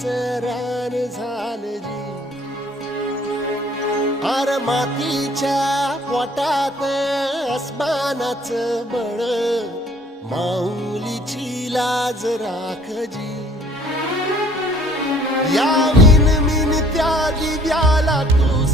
मातीचं रान झालं जी. अर मातीच्या पोटात अस्मानाचं बळ, माऊलीची लाज राखजी. या विनमिन त्या दिव्याला तू